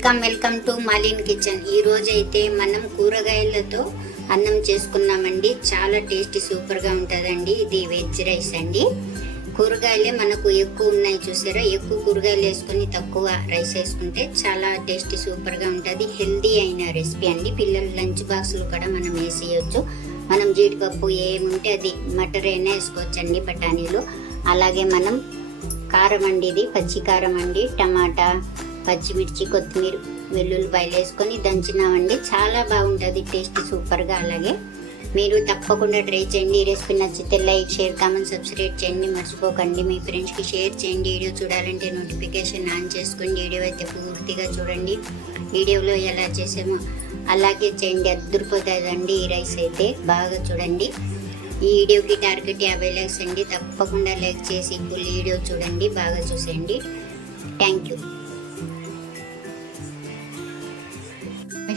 Welcome welcome to మలిన్ kitchen. ఈరోజు అయితే మనం కూరగాయలతో అన్నం చేసుకున్నామండి. చాలా టేస్టీ సూపర్గా ఉంటుందండి. ఇది వెజ్ రైస్ అండి. కూరగాయలే మనకు ఎక్కువ ఉన్నాయి చూసారా? ఎక్కువ కూరగాయలు వేసుకొని తక్కువ రైస్ వేసుకుంటే చాలా టేస్టీ సూపర్గా ఉంటుంది. హెల్దీ అయిన రెసిపీ అండి. పిల్లల లంచ్ బాక్స్లు కూడా మనం వేసేయచ్చు. మనం జీడిపప్పు ఏముంటే అది మటర్ అయినా వేసుకోవచ్చండి బఠానీలు. అలాగే మనం కారం అండి ఇది పచ్చి కారం అండి టమాటా పచ్చిమిర్చి కొత్తిమీర వెల్లుల్లిపాయలు వేసుకొని దంచినామండి. చాలా బాగుంటుంది టేస్ట్ సూపర్గా అలాగే. మీరు తప్పకుండా ట్రై చేయండి. ఈ రెసిపీ నచ్చితే లైక్ షేర్ కామెంట్ సబ్స్క్రైబ్ చేయండి. మర్చిపోకండి. మీ ఫ్రెండ్స్కి షేర్ చేయండి. వీడియో చూడాలంటే నోటిఫికేషన్ ఆన్ చేసుకోండి వీడియో అయితే పూర్తిగా చూడండి. వీడియోలో ఎలా చేసామో అలాగే చేయండి. అద్దరిపోతుందండి ఈ రైస్ అయితే. బాగా చూడండి. ఈ వీడియోకి టార్గెట్ యాభై లైక్స్ అండి. తప్పకుండా లైక్ చేసి ఫుల్ వీడియో చూడండి. బాగా చూసేయండి. Thank you.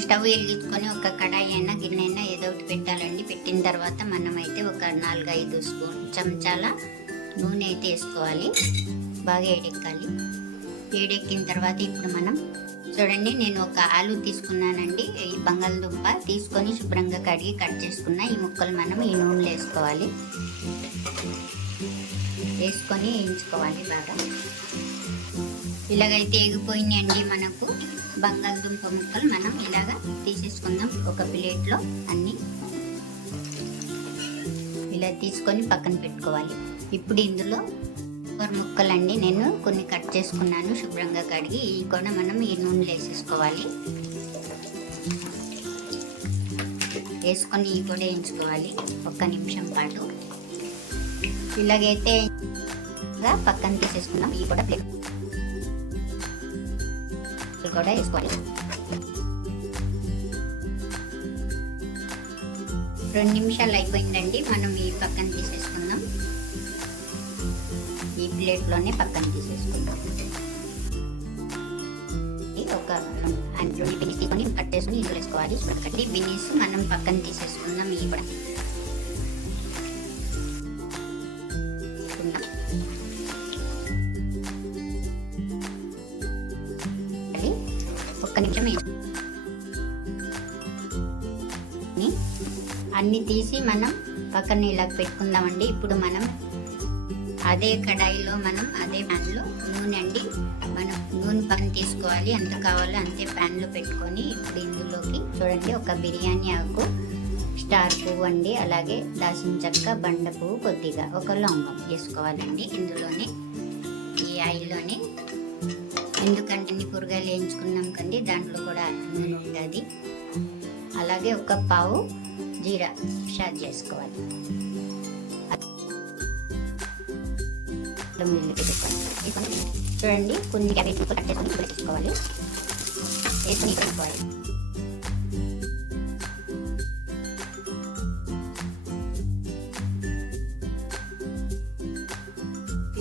స్టవ్ వెలిగించుకొని ఒక కడాయి అయినా గిన్నె అయినా ఏదో ఒకటి పెట్టాలండి. పెట్టిన తర్వాత మనం అయితే ఒక నాలుగు ఐదు స్పూన్ చెంచాల నూనె అయితే వేసుకోవాలి. బాగా ఏడెక్కాలి. ఏడెక్కిన తర్వాత ఇప్పుడు మనం చూడండి నేను ఒక ఆలు తీసుకున్నానండి. ఈ బంగాళదుంప తీసుకొని శుభ్రంగా కడిగి కట్ చేసుకున్న ఈ ముక్కలు మనం ఈ నూనెలో వేసుకోవాలి. వేసుకొని వేయించుకోవాలి బాగా. ఇలాగైతే ఎగిపోయినాయండి మనకు. బంగాళదుంప ముక్కలు మనం ఇలాగా తీసేసుకుందాం ఒక ప్లేట్లో అన్నీ. ఇలా తీసుకొని పక్కన పెట్టుకోవాలి. ఇప్పుడు ఇందులో కొబ్బరి ముక్కలండి నేను కొన్ని కట్ చేసుకున్నాను శుభ్రంగా కడిగి. ఈ కూడా మనం ఈ నూనెలో వేసేసుకోవాలి. వేసుకొని ఈ కూడా వేయించుకోవాలి. ఒక్క నిమిషం పాటు. ఇలాగైతే పక్కన తీసేసుకున్నాం ఈ కూడా ప్లేట్. కూడా వేసుకోవాలి. రెండు నిమిషాలు అయిపోయిందండి మనం ఈ పక్కన తీసేసుకుందాం. ఈ ప్లేట్లోనే పక్కన తీసేసుకుందాం. ఒక రెండు బిన్నీస్ తీసుకొని కట్టేసుకుని ఇందులో వేసుకోవాలి. కట్టి బిన్నీస్ మనం పక్కన తీసేసుకుందాం ఈ కూడా. అన్ని తీసి మనం పక్కన ఇలా పెట్టుకుందామండి. ఇప్పుడు మనం అదే కడాయిలో మనం అదే ప్యాన్లో నూనె అండి. మనం నూనె పక్కన తీసుకోవాలి. ఎంత కావాలో అంతే ప్యాన్లో పెట్టుకొని ఇప్పుడు ఇందులోకి చూడండి ఒక బిర్యానీ ఆకు స్టార్ పువ్వు అండి. అలాగే దాసిన చెక్క బండ పువ్వు కొద్దిగా ఒక లవంగం వేసుకోవాలండి ఇందులోనే. ఈ ఆయిల్లోనే. ఎందుకంటే అన్ని కూరగాయలు వేయించుకున్నాం కండి దాంట్లో కూడా నూనె ఉంటుంది. అలాగే ఒక పావు జీరా షార్ చేసుకోవాలి. చూడండి కొన్ని క్యాబేజ్ ముక్కలు కట్ చేసుకొని తీసుకోవాలి. వేసుకొని పెట్టుకోవాలి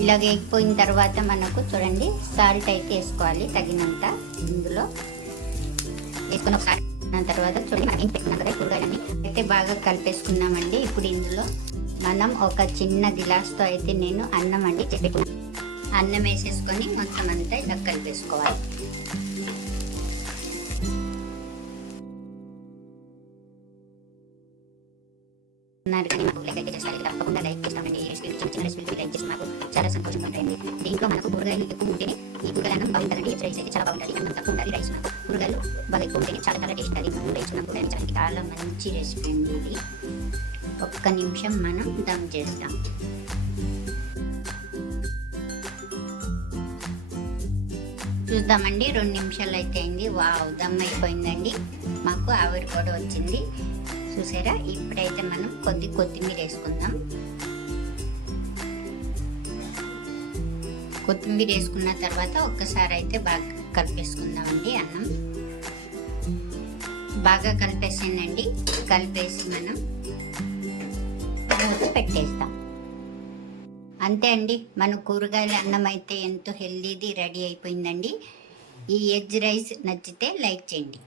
ఇలాగ ఎగిపోయిన తర్వాత మనకు చూడండి సాల్ట్ అయితే వేసుకోవాలి తగినంత ఇందులో. వేసుకొని ఒకసారి తర్వాత చూడండి మనం పెట్టుకున్నాం కదా కూరగాయలని అయితే బాగా కలిపేసుకున్నామండి. ఇప్పుడు ఇందులో మనం ఒక చిన్న గిలాస్తో అయితే నేను అన్నం అండి పెట్టుకున్నాను అన్నం వేసేసుకొని మొత్తం అంతా ఇలా కలిపేసుకోవాలి. ఉన్నారు కానీ మాకు. లైక్ అయితే చేస్తారు. తప్పకుండా లైక్ చేస్తామండి. చిన్న చిన్న రెసిపీలు లైక్ చేసి మాకు చాలా సంతోషంగా ఉంటాయండి దీంట్లో మనకు కూరగాయలు ఎక్కువ ఉంటేనే ఈ కూరగాయలు బాగుంటుందండి. రైస్ అయితే చాలా బాగుంటుంది. అన్నం తక్కువ ఉండాలి. రైస్ కూరగాయలు బాగా చాలా చాలా టేస్ట్ అది మనం రైస్ కూడా చాలా చాలా మంచి రెసిపీ అండి ఇది ఒక్క నిమిషం మనం దమ్ చేస్తాం చూద్దామండి రెండు నిమిషాలు అయితే అయింది వావ్ దమ్ అయిపోయిందండి. మాకు ఆవిరి కూడా వచ్చింది. చూసారా? ఇప్పుడైతే మనం కొద్ది కొత్తిమీర వేసుకుందాం. కొత్తిమీర వేసుకున్న తర్వాత ఒక్కసారి అయితే బాగా కలిపేసుకుందామండి అన్నం. బాగా కలిపేసానండి కలిపేసి మనం మూత పెట్టేస్తాం. అంతే అండి. మన కూరగాయల అన్నం అయితే ఎంతో హెల్దీది రెడీ అయిపోయిందండి. ఈ ఎగ్ రైస్ నచ్చితే లైక్ చేయండి.